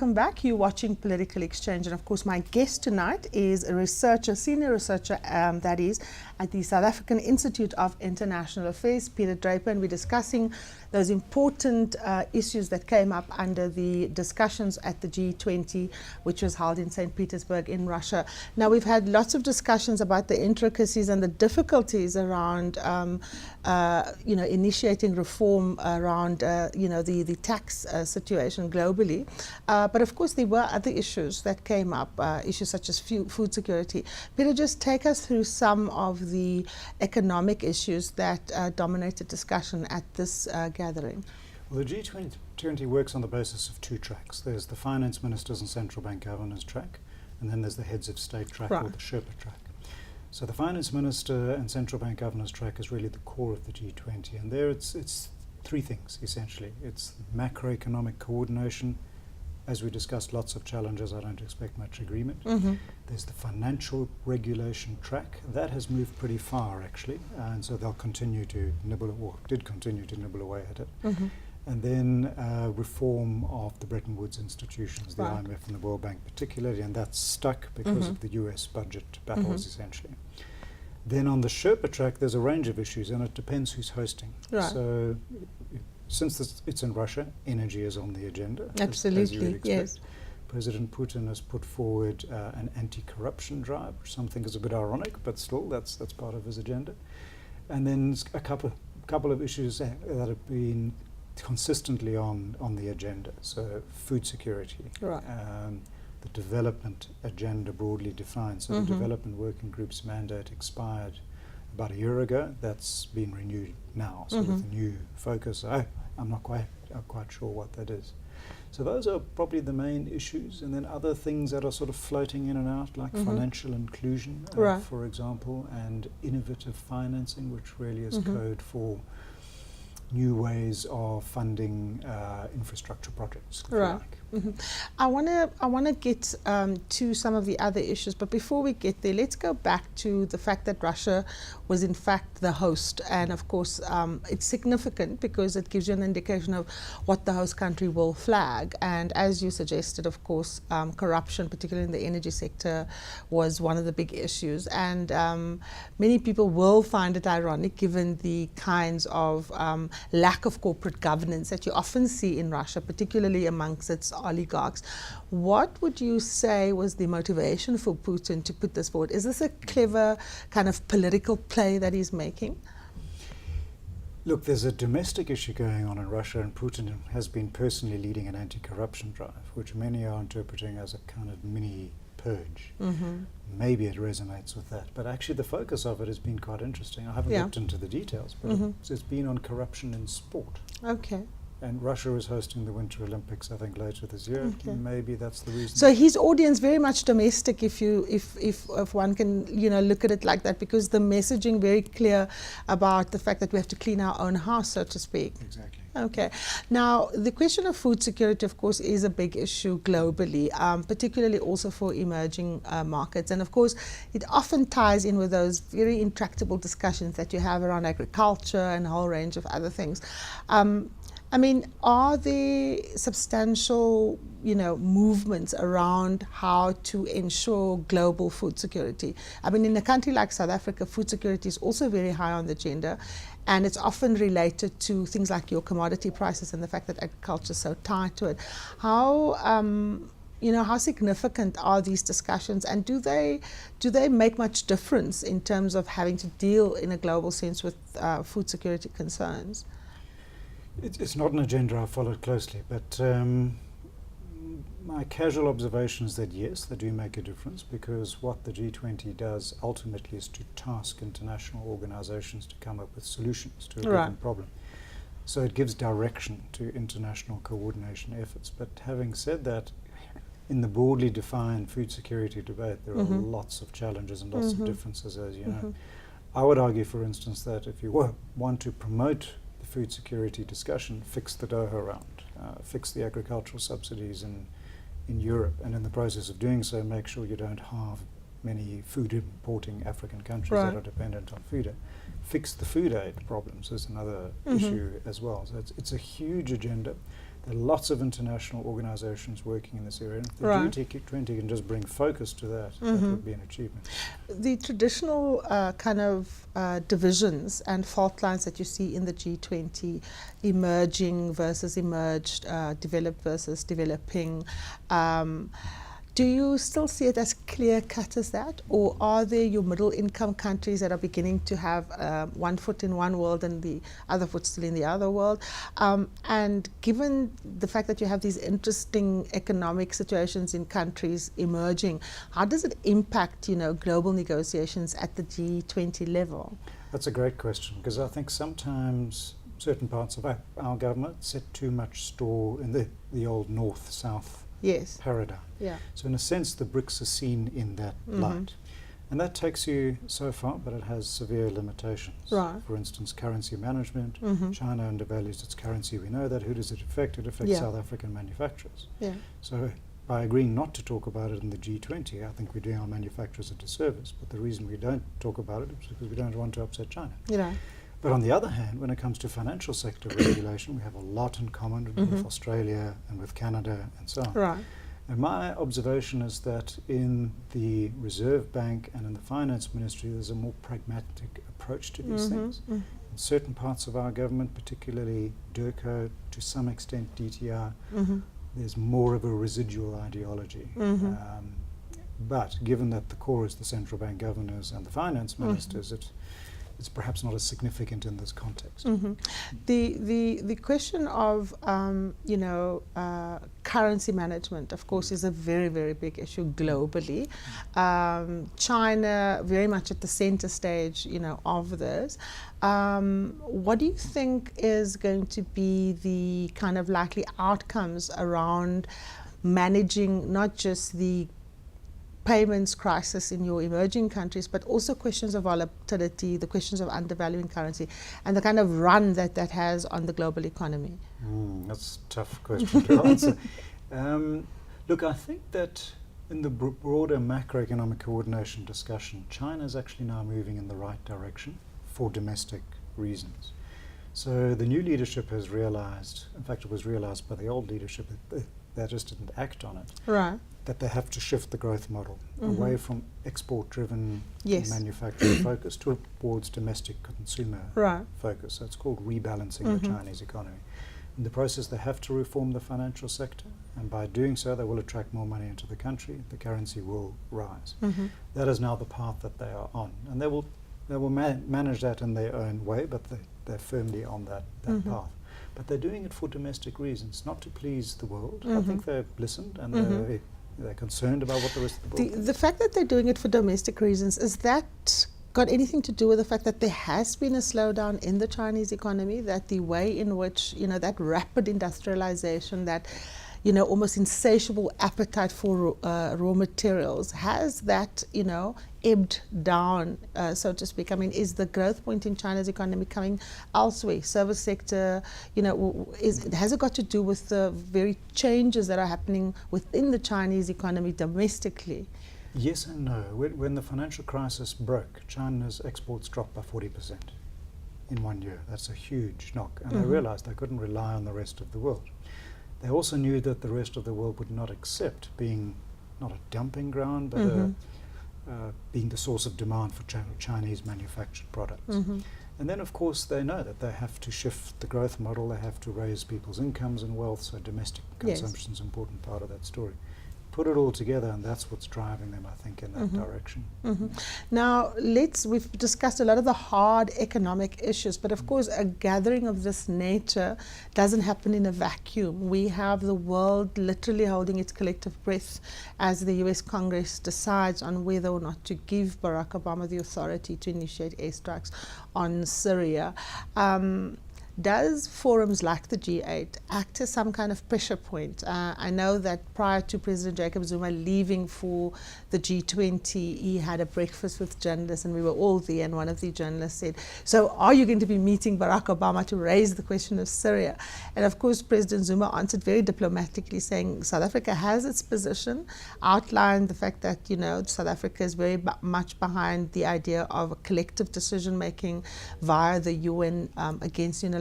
welcome back. You're watching Political Exchange, and of course my guest tonight is a researcher, senior researcher, that is at the South African Institute of International Affairs, Peter Draper, and we're discussing those important issues that came up under the discussions at the G20, which was held in St. Petersburg in Russia. Now, we've had lots of discussions about the intricacies and the difficulties around initiating reform around the tax situation globally, but of course there were other issues that came up, issues such as food security. Peter, just take us through some of the economic issues that dominated discussion at this gathering. Well, the G20 works on the basis of two tracks. There's the finance ministers and central bank governors track, and then there's the heads of state track, or the Sherpa track. So the finance minister and central bank governors track is really the core of the G20, and there it's three things essentially. It's macroeconomic coordination. As we discussed, lots of challenges. I don't expect much agreement. There's the financial regulation track. That has moved pretty far actually, and so they'll continue to nibble, or did continue to nibble away at it. And then reform of the Bretton Woods institutions, the IMF and the World Bank particularly, and that's stuck because of the US budget battles essentially. Then on the Sherpa track there's a range of issues, and it depends who's hosting. So since it's in Russia, energy is on the agenda. Absolutely, as you would expect. yes. President Putin has put forward an anti-corruption drive, which some think is a bit ironic, but still that's part of his agenda. And then a couple of issues that have been consistently on the agenda. So food security, the development agenda broadly defined. So the development working group's mandate expired about a year ago. That's been renewed now, so with a new focus. I'm not quite sure what that is. So those are probably the main issues, and then other things that are sort of floating in and out, like financial inclusion, for example, and innovative financing, which really is code for new ways of funding infrastructure projects. I want to get to some of the other issues, but before we get there, let's go back to the fact that Russia was in fact the host, and of course it's significant because it gives you an indication of what the host country will flag. And as you suggested, of course, corruption, particularly in the energy sector, was one of the big issues, and many people will find it ironic given the kinds of lack of corporate governance that you often see in Russia, particularly amongst its oligarchs. What would you say was the motivation for Putin to put this forward? Is this a clever kind of political play that he's making? Look, there's a domestic issue going on in Russia, and Putin has been personally leading an anti-corruption drive, which many are interpreting as a kind of mini purge. Maybe it resonates with that, but actually the focus of it has been quite interesting. I haven't looked into the details, but it's been on corruption in sport. And Russia is hosting the Winter Olympics, I think, later this year. Maybe that's the reason. So his audience very much domestic, if one can look at it like that, because the messaging very clear about the fact that we have to clean our own house, so to speak. Exactly. Okay. Now, the question of food security, of course, is a big issue globally, particularly also for emerging markets. And of course, it often ties in with those very intractable discussions that you have around agriculture and a whole range of other things. I mean, are there substantial, movements around how to ensure global food security? I mean, in a country like South Africa, food security is also very high on the agenda, and it's often related to things like your commodity prices and the fact that agriculture is so tied to it. How how significant are these discussions, and do they make much difference in terms of having to deal in a global sense with food security concerns? It's not an agenda I've followed closely, but my casual observation is that yes, they do make a difference, because what the G20 does ultimately is to task international organizations to come up with solutions to a given problem. So it gives direction to international coordination efforts. But having said that, in the broadly defined food security debate, there are lots of challenges and lots of differences, as you know. I would argue, for instance, that if you want to promote the food security discussion, fix the Doha round, fix the agricultural subsidies in Europe, and in the process of doing so, make sure you don't halve many food importing African countries that are dependent on food aid. Fix the food aid problems is another issue as well. So it's a huge agenda. There are lots of international organizations working in this area. And if the Right. G20 can just bring focus to that, that would be an achievement. The traditional divisions and fault lines that you see in the G20, emerging versus emerged, developed versus developing, do you still see it as clear cut as that, or are there your middle income countries that are beginning to have one foot in one world and the other foot still in the other world? And given the fact that you have these interesting economic situations in countries emerging, how does it impact, global negotiations at the G20 level? That's a great question, because I think sometimes certain parts of our government set too much store in the old north-south Yes. paradigm. Yeah. So in a sense, the BRICS are seen in that light. And that takes you so far, but it has severe limitations. Right. For instance, currency management. China undervalues its currency. We know that. Who does it affect? It affects South African manufacturers. Yeah. So by agreeing not to talk about it in the G20, I think we're doing our manufacturers a disservice. But the reason we don't talk about it is because we don't want to upset China. But on the other hand, when it comes to financial sector regulation, we have a lot in common with Australia and with Canada and so on. Right. And my observation is that in the Reserve Bank and in the Finance Ministry, there's a more pragmatic approach to these things. In certain parts of our government, particularly DIRCO, to some extent DTI, there's more of a residual ideology. But given that the core is the central bank governors and the finance ministers, it's perhaps not as significant in this context. The question of currency management, of course, is a very, very big issue globally. China very much at the center stage, of this. What do you think is going to be the kind of likely outcomes around managing not just the payments crisis in your emerging countries, but also questions of volatility, the questions of undervaluing currency, and the kind of run that has on the global economy? That's a tough question to answer. Look, I think that in the broader macroeconomic coordination discussion, China is actually now moving in the right direction for domestic reasons. So the new leadership has realized, in fact it was realized by the old leadership, that they just didn't act on it. Right. That they have to shift the growth model away from export-driven manufacturing focus towards domestic consumer focus. So it's called rebalancing the Chinese economy. In the process, they have to reform the financial sector, and by doing so, they will attract more money into the country. The currency will rise. That is now the path that they are on, and they will manage that in their own way, but they're firmly on that path. But they're doing it for domestic reasons, not to please the world. I think they've listened and they're concerned about what the rest of the world The fact that they're doing it for domestic reasons, is that got anything to do with the fact that there has been a slowdown in the Chinese economy, that the way in which, that rapid industrialization, that, almost insatiable appetite for raw materials, has that, ebbed down, so to speak? I mean, is the growth point in China's economy coming elsewhere? Service sector, has it got to do with the very changes that are happening within the Chinese economy domestically? Yes and no. When the financial crisis broke, China's exports dropped by 40% in 1 year. That's a huge knock. And they realized they couldn't rely on the rest of the world. They also knew that the rest of the world would not accept being not a dumping ground, but being the source of demand for Chinese manufactured products. And then, of course, they know that they have to shift the growth model. They have to raise people's incomes and wealth, so domestic consumption is an important part of that story. Put it all together, and that's what's driving them, I think, in that direction. Now, we've discussed a lot of the hard economic issues, but of course a gathering of this nature doesn't happen in a vacuum. We have the world literally holding its collective breath as the US Congress decides on whether or not to give Barack Obama the authority to initiate airstrikes on Syria. Does forums like the G8 act as some kind of pressure point? I know that prior to President Jacob Zuma leaving for the G20, he had a breakfast with journalists, and we were all there, and one of the journalists said, so are you going to be meeting Barack Obama to raise the question of Syria? And of course, President Zuma answered very diplomatically, saying South Africa has its position, outlined the fact that, South Africa is very much behind the idea of a collective decision-making via the UN against unilateral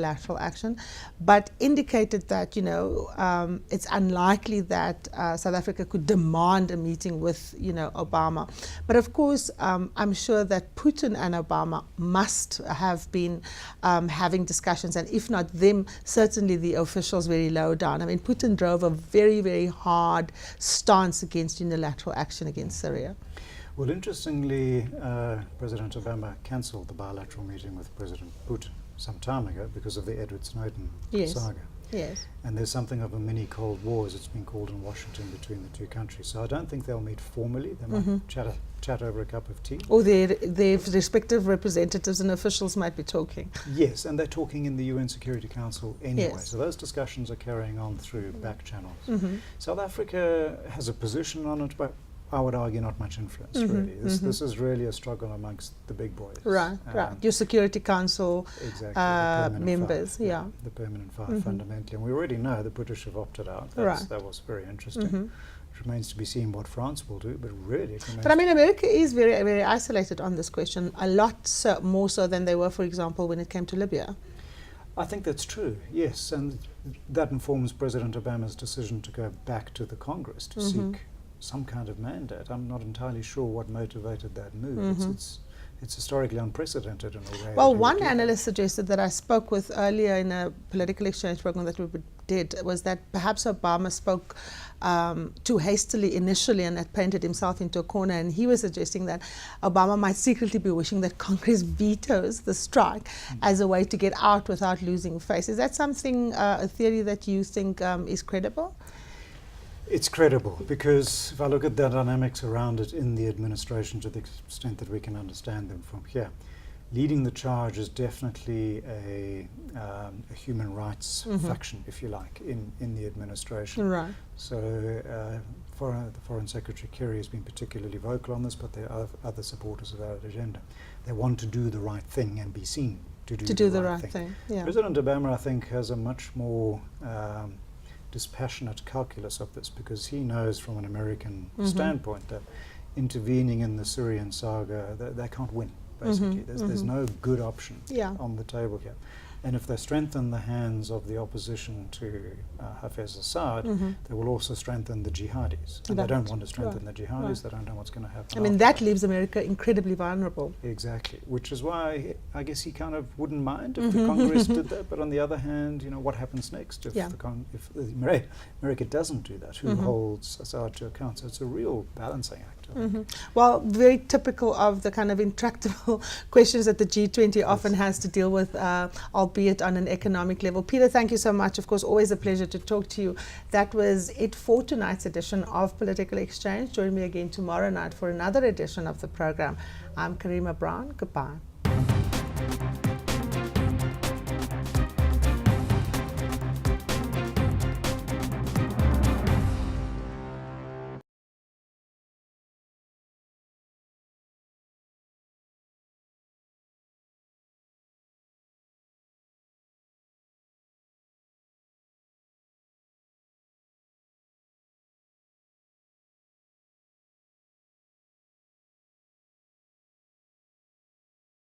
unilateral action, but indicated that, it's unlikely that South Africa could demand a meeting with, Obama. But of course, I'm sure that Putin and Obama must have been having discussions, and if not them, certainly the officials very low down. I mean, Putin drove a very, very hard stance against unilateral action against Syria. Well, interestingly, President Obama cancelled the bilateral meeting with President Putin some time ago because of the Edward Snowden saga. Yes. And there's something of a mini Cold War, as it's been called in Washington, between the two countries. So I don't think they'll meet formally. They might chat over a cup of tea. Or their respective representatives and officials might be talking. Yes, and they're talking in the UN Security Council anyway. Yes. So those discussions are carrying on through back channels. South Africa has a position on it, but I would argue not much influence, really. This is really a struggle amongst the big boys. Right. Your Security Council members, the permanent five, fundamentally. And we already know the British have opted out. That was very interesting. It remains to be seen what France will do, but really it remains. But I mean, America is very, very isolated on this question, a lot more so than they were, for example, when it came to Libya. I think that's true, yes. And that informs President Obama's decision to go back to the Congress to seek some kind of mandate. I'm not entirely sure what motivated that move. It's historically unprecedented in a way. Well, one analyst suggested that I spoke with earlier in a political exchange program that we did, was that perhaps Obama spoke too hastily initially and had painted himself into a corner, and he was suggesting that Obama might secretly be wishing that Congress vetoes the strike as a way to get out without losing face. Is that something, a theory that you think is credible? It's credible, because if I look at the dynamics around it in the administration to the extent that we can understand them from here, leading the charge is definitely a human rights faction, if you like, in the administration. Right. So the Foreign Secretary Kerry has been particularly vocal on this, but there are other supporters of that agenda. They want to do the right thing and be seen to do the right thing. Yeah. President Obama, I think, has a much more dispassionate calculus of this, because he knows from an American standpoint that intervening in the Syrian saga, they can't win, basically. There's no good option on the table here. And if they strengthen the hands of the opposition to Hafez Assad, they will also strengthen the jihadis. And they don't want to strengthen the jihadis, they don't know what's going to happen. I mean, that leaves America incredibly vulnerable. Exactly, which is why I guess he kind of wouldn't mind if the Congress did that. But on the other hand, what happens next if America doesn't do that? Who holds Assad to account? So it's a real balancing act. Well, very typical of the kind of intractable questions that the G20 often has to deal with, albeit on an economic level. Peter, thank you so much. Of course, always a pleasure to talk to you. That was it for tonight's edition of Political Exchange. Join me again tomorrow night for another edition of the program. I'm Karina Brown. Goodbye.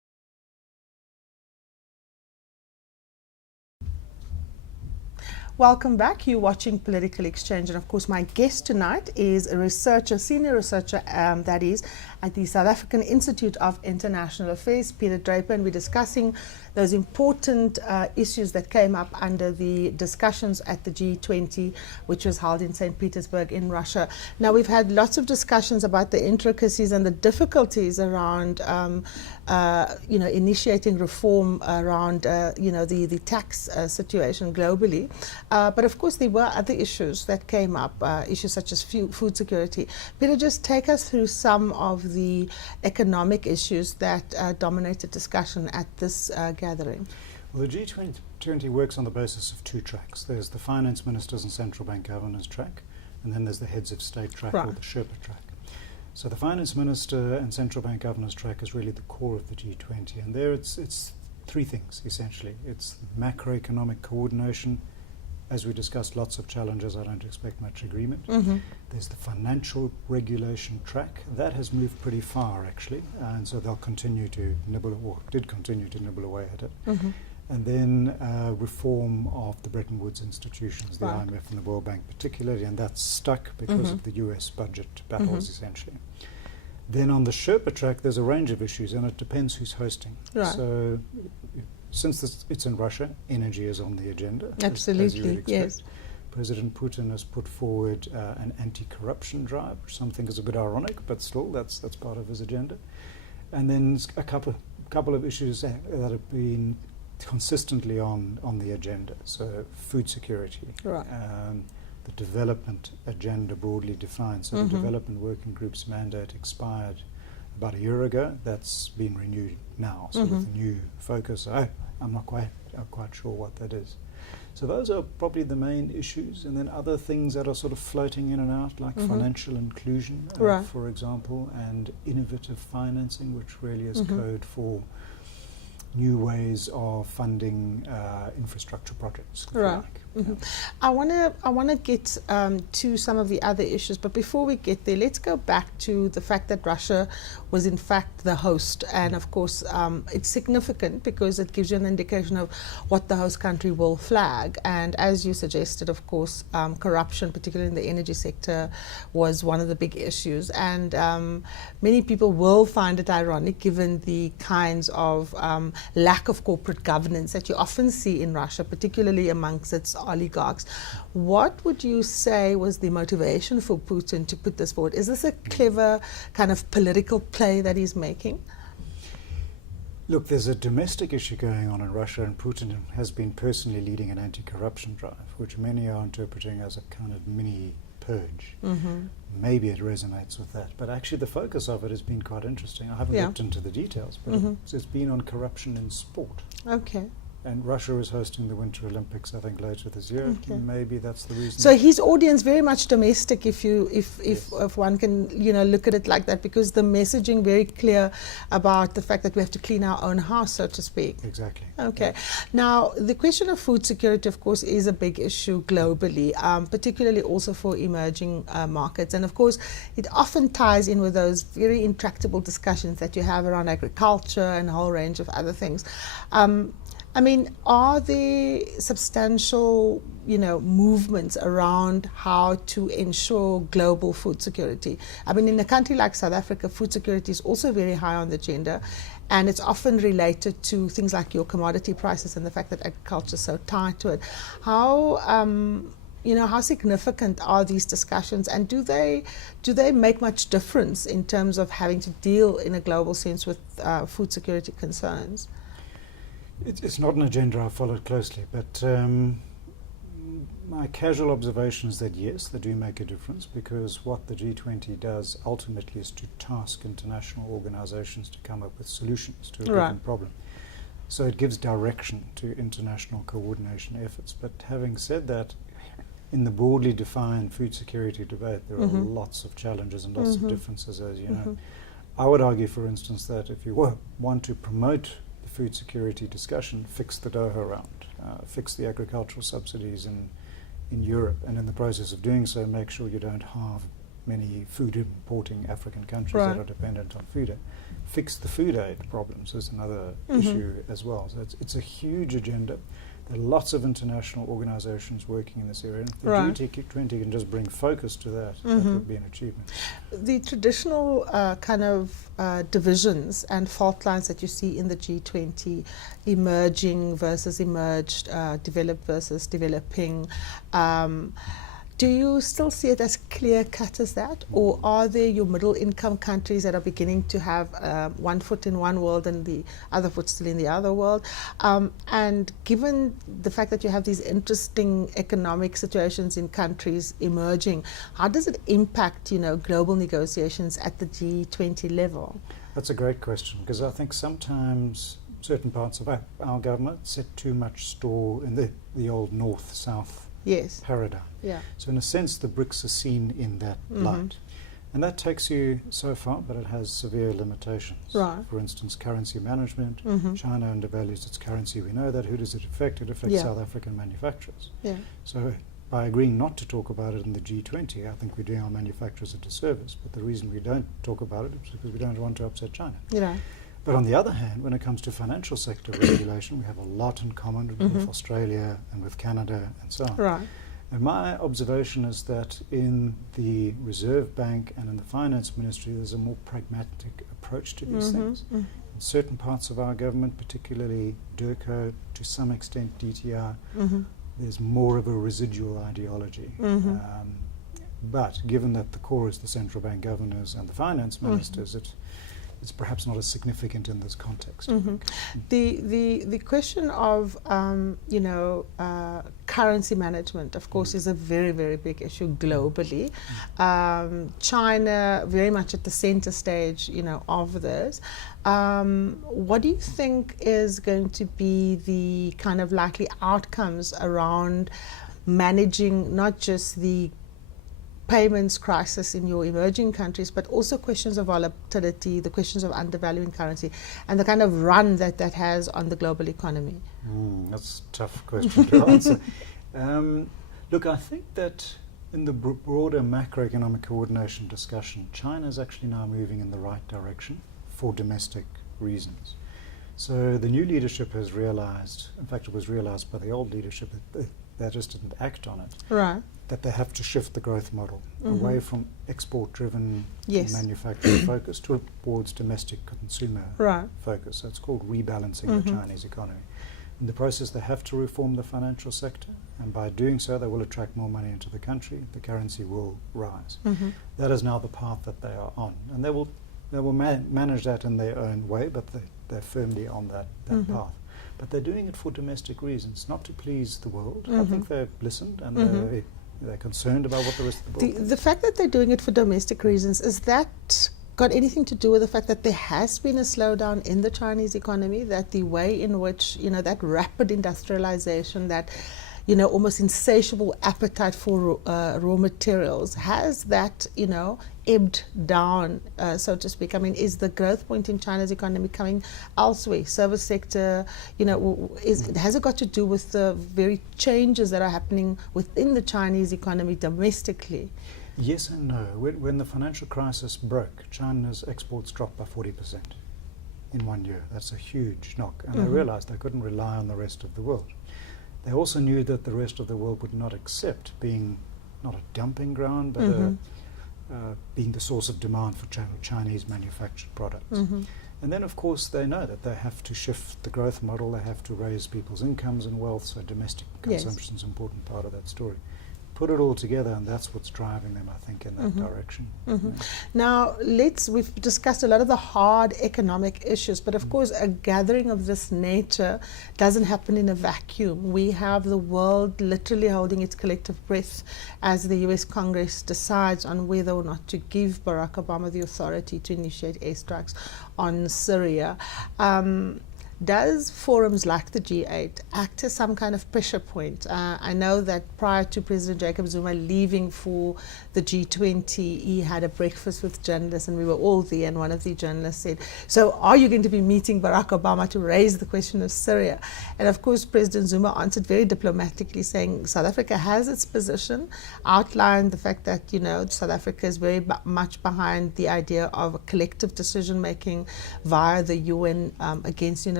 Welcome back. You're watching Political Exchange, and of course my guest tonight is a researcher, senior researcher, that is at the South African Institute of International Affairs, Peter Draper, and we're discussing those important issues that came up under the discussions at the G20, which was held in St. Petersburg in Russia. Now, we've had lots of discussions about the intricacies and the difficulties around initiating reform around the tax situation globally. But of course, there were other issues that came up, issues such as food security. Peter, just take us through some of the economic issues that dominated discussion at this gathering. Well, the G20 works on the basis of two tracks. There's the finance ministers and central bank governors track, and then there's the heads of state track, or the Sherpa track. So the finance minister and central bank governors track is really the core of the G20, and there it's three things essentially. It's macroeconomic coordination. As we discussed, lots of challenges. I don't expect much agreement. There's the financial regulation track. That has moved pretty far, actually, and so they'll continue to nibble, or did continue to nibble away at it. And then reform of the Bretton Woods institutions, the IMF and the World Bank particularly, and that's stuck because of the US budget battles, essentially. Then on the Sherpa track, there's a range of issues, and it depends who's hosting. So since it's in Russia, energy is on the agenda. Absolutely, as you would expect. yes. President Putin has put forward an anti-corruption drive, which some think is a bit ironic, but still, that's part of his agenda. And then a couple of issues that have been consistently on the agenda. So food security, the development agenda broadly defined. So the development working group's mandate expired about a year ago. That's been renewed now, so with a new focus. I'm not quite sure what that is. So those are probably the main issues, and then other things that are sort of floating in and out, like financial inclusion, for example, and innovative financing, which really is code for new ways of funding infrastructure projects. I want to get to some of the other issues, but before we get there, let's go back to the fact that Russia was in fact the host, and of course it's significant because it gives you an indication of what the host country will flag. And as you suggested, of course, corruption, particularly in the energy sector, was one of the big issues, and many people will find it ironic given the kinds of lack of corporate governance that you often see in Russia, particularly amongst its oligarchs. What would you say was the motivation for Putin to put this forward? Is this a clever kind of political play that he's making? Look, there's a domestic issue going on in Russia, and Putin has been personally leading an anti-corruption drive, which many are interpreting as a kind of mini purge. Maybe it resonates with that, but actually the focus of it has been quite interesting. I haven't looked into the details, but it's been on corruption in sport. And Russia is hosting the Winter Olympics, I think, later this year. Maybe that's the reason. So his audience very much domestic, if one can look at it like that, because the messaging very clear about the fact that we have to clean our own house, so to speak. Exactly. Now the question of food security, of course, is a big issue globally, particularly also for emerging markets, and of course it often ties in with those very intractable discussions that you have around agriculture and a whole range of other things. I mean, are there substantial, movements around how to ensure global food security? I mean, in a country like South Africa, food security is also very high on the agenda, and it's often related to things like your commodity prices and the fact that agriculture is so tied to it. How significant are these discussions, and do they make much difference in terms of having to deal in a global sense with food security concerns? It's not an agenda I've followed closely, but my casual observation is that yes, they do make a difference, because what the G20 does ultimately is to task international organizations to come up with solutions to a given problem. So it gives direction to international coordination efforts. But having said that, in the broadly defined food security debate, there are lots of challenges and lots of differences, as you know. I would argue, for instance, that if you want to promote the food security discussion, fix the Doha round, fix the agricultural subsidies in Europe, and in the process of doing so, make sure you don't halve many food importing African countries that are dependent on food aid. Fix the food aid problems is another issue as well. So it's a huge agenda. There are lots of international organizations working in this area. And if the Right. G20 can just bring focus to that, that would be an achievement. The traditional kind of divisions and fault lines that you see in the G20, emerging versus emerged, developed versus developing, do you still see it as clear cut as that? Or are there your middle income countries that are beginning to have one foot in one world and the other foot still in the other world? And given the fact that you have these interesting economic situations in countries emerging, how does it impact, global negotiations at the G20 level? That's a great question, because I think sometimes certain parts of our government set too much store in the old north-south Yes. paradigm. Yeah. So in a sense, the BRICS are seen in that light. And that takes you so far, but it has severe limitations. Right. For instance, currency management. China undervalues its currency. We know that. Who does it affect? It affects Yeah. South African manufacturers. Yeah. So by agreeing not to talk about it in the G20, I think we're doing our manufacturers a disservice. But the reason we don't talk about it is because we don't want to upset China. But on the other hand, when it comes to financial sector regulation, we have a lot in common with Australia and with Canada and so on. Right. And my observation is that in the Reserve Bank and in the Finance Ministry, there's a more pragmatic approach to these things. In certain parts of our government, particularly DIRCO, to some extent DTI, there's more of a residual ideology. But given that the core is the central bank governors and the finance ministers, it's perhaps not as significant in this context. The question of currency management, of course, is a very, very big issue globally. China very much at the center stage, of this. What do you think is going to be the kind of likely outcomes around managing not just the payments crisis in your emerging countries, but also questions of volatility, the questions of undervaluing currency, and the kind of run that has on the global economy? That's a tough question to answer. Look, I think that in the broader macroeconomic coordination discussion, China is actually now moving in the right direction for domestic reasons. So the new leadership has realized, in fact it was realized by the old leadership, that they just didn't act on it. Right. That they have to shift the growth model away from export-driven manufacturing focus towards domestic consumer focus. So it's called rebalancing the Chinese economy. In the process, they have to reform the financial sector, and by doing so, they will attract more money into the country. The currency will rise. That is now the path that they are on, and they will manage that in their own way, but they're firmly on that path. But they're doing it for domestic reasons, not to please the world. I think they've listened and they're concerned about what the rest of the world thinks. The fact that they're doing it for domestic reasons, is that got anything to do with the fact that there has been a slowdown in the Chinese economy, that the way in which, that rapid industrialization, that, almost insatiable appetite for raw materials, has that, ebbed down, so to speak? I mean, is the growth point in China's economy coming elsewhere? Service sector, has it got to do with the very changes that are happening within the Chinese economy domestically? Yes and no. When the financial crisis broke, China's exports dropped by 40% in 1 year. That's a huge knock. And they realized they couldn't rely on the rest of the world. They also knew that the rest of the world would not accept being not a dumping ground, but being the source of demand for Chinese manufactured products. And then, of course, they know that they have to shift the growth model. They have to raise people's incomes and wealth, so domestic consumption is an important part of that story. Put it all together, and that's what's driving them, I think, in that direction. Now, we've discussed a lot of the hard economic issues, but of course a gathering of this nature doesn't happen in a vacuum. We have the world literally holding its collective breath as the US Congress decides on whether or not to give Barack Obama the authority to initiate airstrikes on Syria. Does forums like the G8 act as some kind of pressure point? I know that prior to President Jacob Zuma leaving for the G20, he had a breakfast with journalists, and we were all there, and one of the journalists said, so are you going to be meeting Barack Obama to raise the question of Syria? And of course, President Zuma answered very diplomatically, saying South Africa has its position, outlined the fact that, South Africa is very much behind the idea of a collective decision-making via the UN against unilateral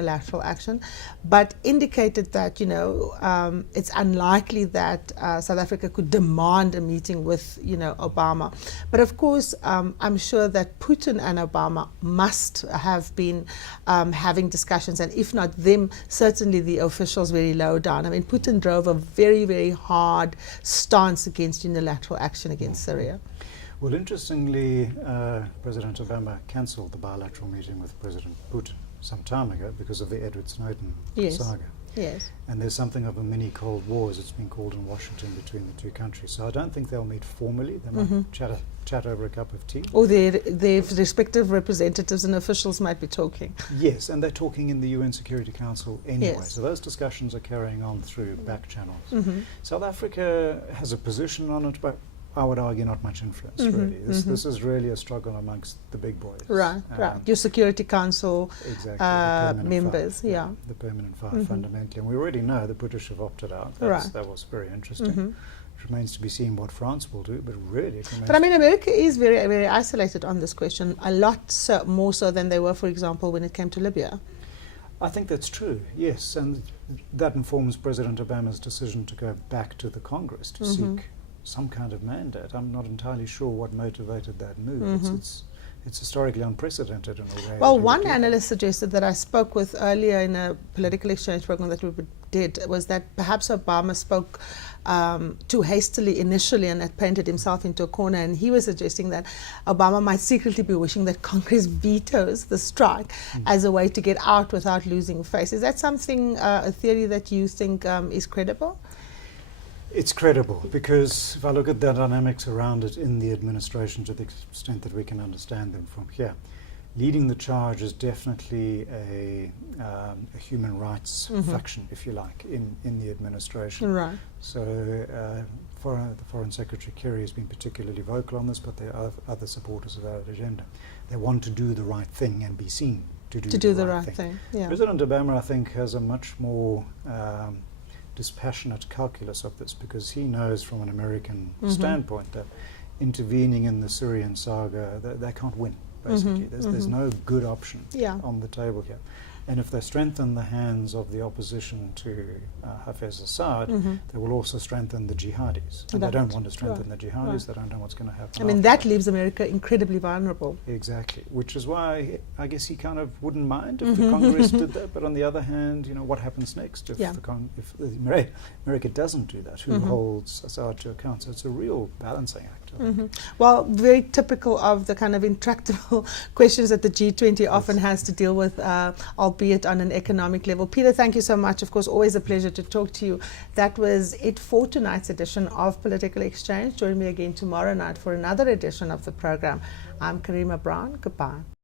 unilateral action, but indicated that, it's unlikely that South Africa could demand a meeting with, Obama. But of course, I'm sure that Putin and Obama must have been having discussions, and if not them, certainly the officials very low down. I mean, Putin drove a very, very hard stance against unilateral action against Syria. Well, interestingly, President Obama cancelled the bilateral meeting with President Putin some time ago because of the Edward Snowden saga. Yes. And there's something of a mini Cold War, as it's been called in Washington, between the two countries. So I don't think they'll meet formally. They might chat over a cup of tea. Or their respective representatives and officials might be talking. Yes, and they're talking in the UN Security Council anyway. Yes. So those discussions are carrying on through back channels. South Africa has a position on it, but I would argue not much influence, really. This is really a struggle amongst the big boys. Right. Your Security Council members, the permanent five, fundamentally. And we already know the British have opted out. That was very interesting. It remains to be seen what France will do, but really it remains... But I mean, America is very, very isolated on this question, a lot more so than they were, for example, when it came to Libya. I think that's true, yes. And that informs President Obama's decision to go back to the Congress to seek some kind of mandate. I'm not entirely sure what motivated that move. It's historically unprecedented in a way. Well, one analyst suggested that I spoke with earlier in a political exchange program that we did was that perhaps Obama spoke too hastily initially and had painted himself into a corner, and he was suggesting that Obama might secretly be wishing that Congress vetoes the strike as a way to get out without losing face. Is that something, a theory that you think is credible? It's credible because if I look at the dynamics around it in the administration to the extent that we can understand them from here, leading the charge is definitely a human rights faction, if you like, in the administration. Right. So the Foreign Secretary Kerry has been particularly vocal on this, but there are other supporters of that agenda. They want to do the right thing and be seen to do the right thing. Yeah. President Obama, I think, has a much more dispassionate calculus of this, because he knows from an American standpoint that intervening in the Syrian saga, they can't win, basically. There's no good option on the table here. And if they strengthen the hands of the opposition to Hafez Assad, they will also strengthen the jihadis. And they don't want to strengthen the jihadis, they don't know what's going to happen. I mean, that leaves America incredibly vulnerable. Exactly, which is why I guess he kind of wouldn't mind if the Congress did that. But on the other hand, what happens next if America doesn't do that? Who holds Assad to account? So it's a real balancing act. Well, very typical of the kind of intractable questions that the G20 often has to deal with, albeit on an economic level. Peter, thank you so much. Of course, always a pleasure to talk to you. That was it for tonight's edition of Political Exchange. Join me again tomorrow night for another edition of the program. I'm Karina Brown. Goodbye.